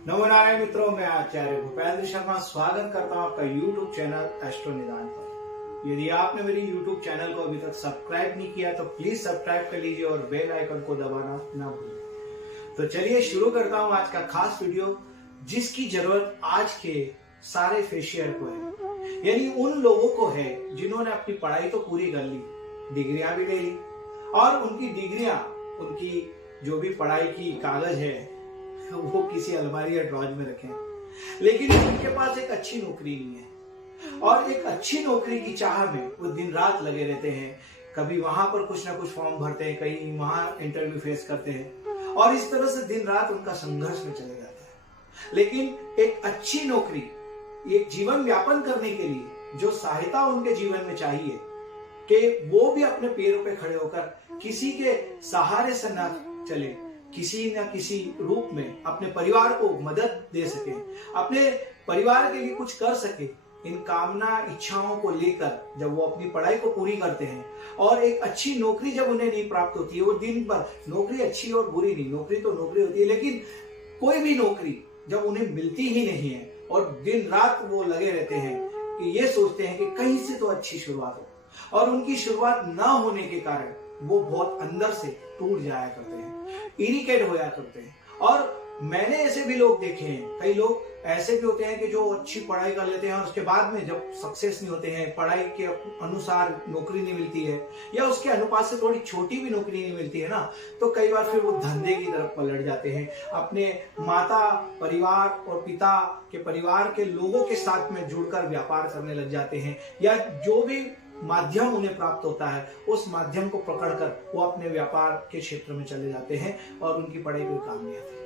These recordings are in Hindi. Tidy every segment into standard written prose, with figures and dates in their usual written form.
नमो नारायण मित्रों, मैं आचार्य भूपेंद्र शर्मा स्वागत करता हूं आपका YouTube चैनल एस्ट्रो निदान पर। यदि आपने मेरी YouTube चैनल को अभी तक सब्सक्राइब नहीं किया तो प्लीज सब्सक्राइब कर लीजिए और बेल आइकन को दबाना ना भूलें। तो चलिए शुरू करता हूं आज का खास वीडियो, जिसकी जरूरत आज के सारे फेशियर को है, यानी उन लोगों को है जिन्होंने अपनी पढ़ाई तो पूरी कर ली, डिग्रियां भी ले ली और उनकी डिग्रियां, उनकी जो भी पढ़ाई की कागज है वो किसी अलमारी या ड्रॉज में रखें, लेकिन उनके पास एक अच्छी नौकरी नहीं है और एक अच्छी नौकरी की चाह में वो दिन रात लगे रहते हैं। कभी वहां पर कुछ ना कुछ फॉर्म भरते हैं, कहीं वहां इंटरव्यू फेस करते हैं और इस तरह से दिन रात उनका संघर्ष में चले जाता है। लेकिन एक अच्छी नौकरी, एक जीवन यापन करने के लिए जो सहायता उनके जीवन में चाहिए कि वो भी अपने पैरों पे खड़े होकर किसी के सहारे से ना चले, किसी न किसी रूप में अपने परिवार को मदद दे सके, अपने परिवार के लिए कुछ कर सके, इन कामना इच्छाओं को लेकर जब वो अपनी पढ़ाई को पूरी करते हैं और एक अच्छी नौकरी जब उन्हें नहीं प्राप्त होती है, वो दिन भर, नौकरी अच्छी और बुरी नहीं, नौकरी तो नौकरी होती है, लेकिन कोई भी नौकरी जब उन्हें मिलती ही नहीं है और दिन रात वो लगे रहते हैं कि ये सोचते हैं कि कहीं से तो अच्छी शुरुआत हो, और उनकी शुरुआत ना होने के कारण वो बहुत अंदर से टूट जाया करते हैं, इरिटेट होया करते हैं। और मैंने ऐसे भी लोग देखे हैं, कई लोग ऐसे भी होते हैं कि जो अच्छी पढ़ाई कर लेते हैं और उसके बाद में जब सक्सेस नहीं होते हैं, पढ़ाई के अनुसार नौकरी नहीं मिलती है या उसके अनुपात से थोड़ी छोटी भी नौकरी नहीं मिलती है ना, तो कई बार फिर वो धंधे की तरफ पलट जाते हैं, अपने माता परिवार और पिता के परिवार के लोगों के साथ में जुड़कर व्यापार करने लग जाते हैं, या जो भी माध्यम उन्हें प्राप्त होता है उस माध्यम को पकड़कर वो अपने व्यापार के क्षेत्र में चले जाते हैं और उनकी पढ़ाई कोई काम नहीं आती।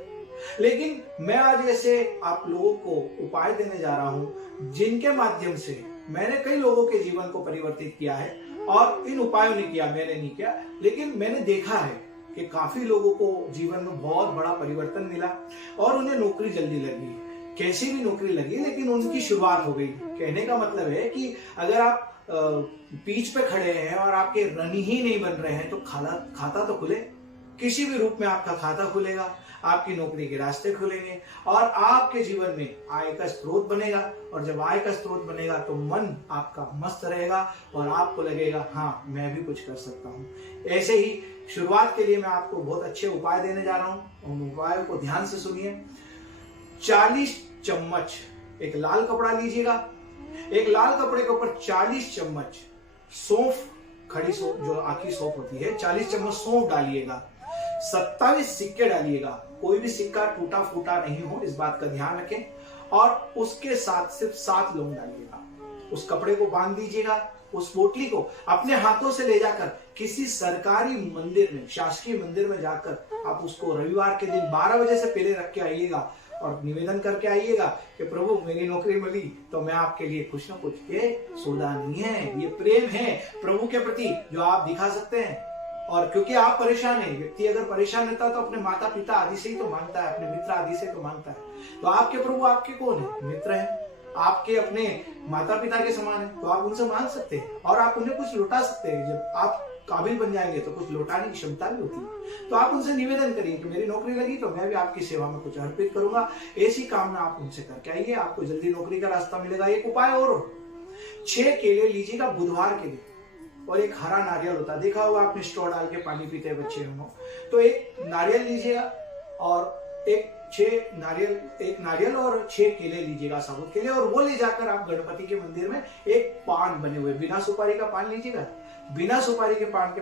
लेकिन मैं आज ऐसे आप लोगों को उपाय देने जा रहा हूं जिनके माध्यम से मैंने कई लोगों के जीवन को परिवर्तित किया है, और इन उपायों ने किया, मैंने नहीं किया, लेकिन मैंने देखा है कि काफी लोगों को जीवन में बहुत बड़ा परिवर्तन मिला और उन्हें नौकरी जल्दी लगी, कैसी भी नौकरी लगी, लेकिन उनकी शुरुआत हो गई। कहने का मतलब है कि अगर आप पीच पे खड़े हैं और आपके रन ही नहीं बन रहे हैं तो खाता तो खुले, किसी भी रूप में आपका खाता खुलेगा, आपकी नौकरी के रास्ते खुलेंगे और आपके जीवन में आय का स्रोत बनेगा, और जब आय का स्रोत बनेगा तो मन आपका मस्त रहेगा और आपको लगेगा हाँ मैं भी कुछ कर सकता हूँ। ऐसे ही शुरुआत के लिए मैं आपको बहुत अच्छे उपाय देने जा रहा हूँ, उन उपायों को ध्यान से सुनिए। 40 चम्मच एक लाल कपड़ा लीजिएगा, एक लाल कपड़े के ऊपर 40 चम्मच सौंफ, खड़ी सौंफ जो आखी सौंफ होती है, 40 चम्मच सौंफ डालिएगा, 27 सिक्के डालिएगा, कोई भी सिक्का टूटा फूटा नहीं हो, इस बात का ध्यान रखें, और उसके साथ सिर्फ 7 लौंग डालिएगा। उस कपड़े को बांध दीजिएगा, उस पोटली को अपने हाथों से ले जाकर किसी सरकारी मंदिर में, शासकीय मंदिर में जाकर आप उसको रविवार के दिन 12 बजे से पहले रख के आइएगा और निवेदन करके आइएगा कि प्रभु मेरी नौकरी मिली तो मैं आपके लिए कुछ ना कुछ, ये सौदा नहीं है, ये प्रेम है प्रभु के प्रति जो आप दिखा सकते हैं। और क्योंकि आप परेशान हैं, व्यक्ति अगर परेशान रहता तो अपने माता पिता आदि से ही तो मांगता है, अपने मित्र आदि से तो मांगता है, तो आपके प्रभु आपके कौन है? मित्र हैं, आपके अपने माता पिता के समान है, तो आप उनसे मांग सकते हैं और आप उन्हें कुछ लौटा सकते हैं। जब आप काबिल बन जाएंगे तो कुछ लौटाने की क्षमता भी होती है, तो आप उनसे निवेदन करिए कि मेरी नौकरी लगी तो मैं भी आपकी सेवा में कुछ अर्पित करूंगा। ऐसी कामना आप उनसे करके आइए, आपको जल्दी नौकरी का रास्ता मिलेगा। एक उपाय और, 6 केले लीजिएगा बुधवार के दिन, और एक हरा नारियल होता है, देखा होगा आपने, स्ट्रॉ डाल के पानी पीते हैं बच्चे हों, तो एक नारियल लीजिएगा और एक नारियल और 6 केले लीजिएगा, साबुत केले, और वो ले जाकर आप गणपति के मंदिर में एक पान बने हुए बिना सुपारी का पान लीजिएगा। बिना सुपारी के पान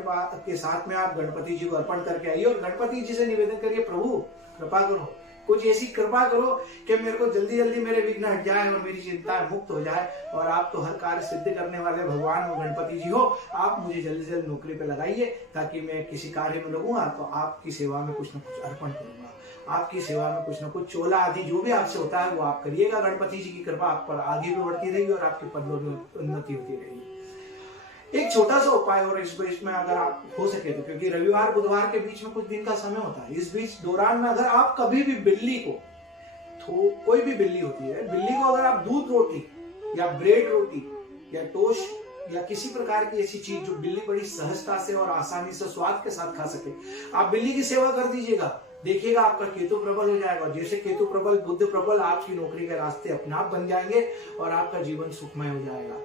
के साथ में आप गणपति जी को अर्पण करके आइए और गणपति जी से निवेदन करिए, प्रभु कृपा करो, कुछ ऐसी कृपा करो कि मेरे को जल्दी जल्दी मेरे विघ्न हट जाए और मेरी चिंता मुक्त हो जाए, और आप तो हर कार्य सिद्ध करने वाले भगवान और गणपति जी हो, आप मुझे जल्दी जल्दी नौकरी पे लगाइए ताकि मैं किसी कार्य में लगूंगा तो आपकी सेवा में कुछ न कुछ अर्पण करूंगा, आपकी सेवा में कुछ न कुछ चोला आदि जो भी आपसे होता है वो आप करिएगा। गणपति जी की कृपा आप पर आगे भी बढ़ती रहेगी और आपके पदों में उन्नति होती रहेगी। एक छोटा सा उपाय और इस बीच में अगर आप हो सके तो, क्योंकि रविवार बुधवार के बीच में कुछ दिन का समय होता है, इस बीच दौरान में अगर आप कभी भी बिल्ली को, तो कोई भी बिल्ली होती है, बिल्ली को अगर आप दूध रोटी या ब्रेड रोटी या टोस्ट या किसी प्रकार की ऐसी चीज जो बिल्ली बड़ी सहजता से और आसानी से स्वाद के साथ खा सके, आप बिल्ली की सेवा कर दीजिएगा। देखिएगा आपका केतु प्रबल हो जाएगा। जैसे केतु प्रबल, बुध प्रबल, आपकी नौकरी के रास्ते अपने आप बन जाएंगे और आपका जीवन सुखमय हो जाएगा।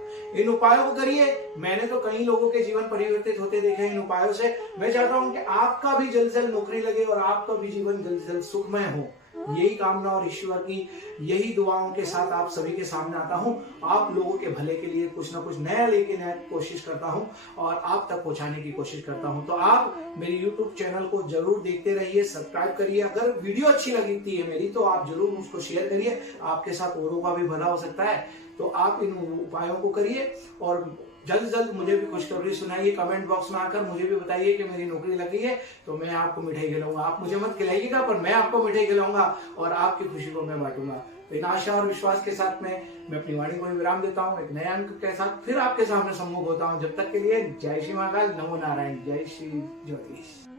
इन उपायों को करिए। मैंने तो कई लोगों के जीवन परिवर्तित होते देखे इन उपायों से। मैं चाहता हूं कि आपका भी जल्द से जल्द नौकरी लगे और आपका भी जीवन जल्द से जल्द सुखमय हो। यही कामना और ईश्वर की यही दुआओं के साथ आप सभी के सामने आता हूं। आप लोगों के भले के लिए कुछ ना कुछ नया लेके नया कोशिश करता हूं और आप तक पहुंचाने की कोशिश करता हूं। तो आप मेरे YouTube चैनल को जरूर देखते रहिए, सब्सक्राइब करिए। अगर वीडियो अच्छी लगती है मेरी तो आप जरूर उसको शेयर करिए, आपके साथ औरों का भी भला हो सकता है। तो आप इन उपायों को करिए और जल्द जल्द मुझे भी खुशखबरी सुनाइए। कमेंट बॉक्स में आकर मुझे भी बताइए कि मेरी नौकरी लग गई है, तो मैं आपको मिठाई खिलाऊंगा। आप मुझे मत खिलाइएगा, पर मैं आपको मिठाई खिलाऊंगा और आपकी खुशी को मैं बांटूंगा। तो इन आशा और विश्वास के साथ मैं अपनी वाणी को विराम देता हूँ। एक नए अंक के साथ फिर आपके सामने सम्मुख होता हूँ। जब तक के लिए जय श्री महाकाल, नमो नारायण, जय श्री ज्योतिष।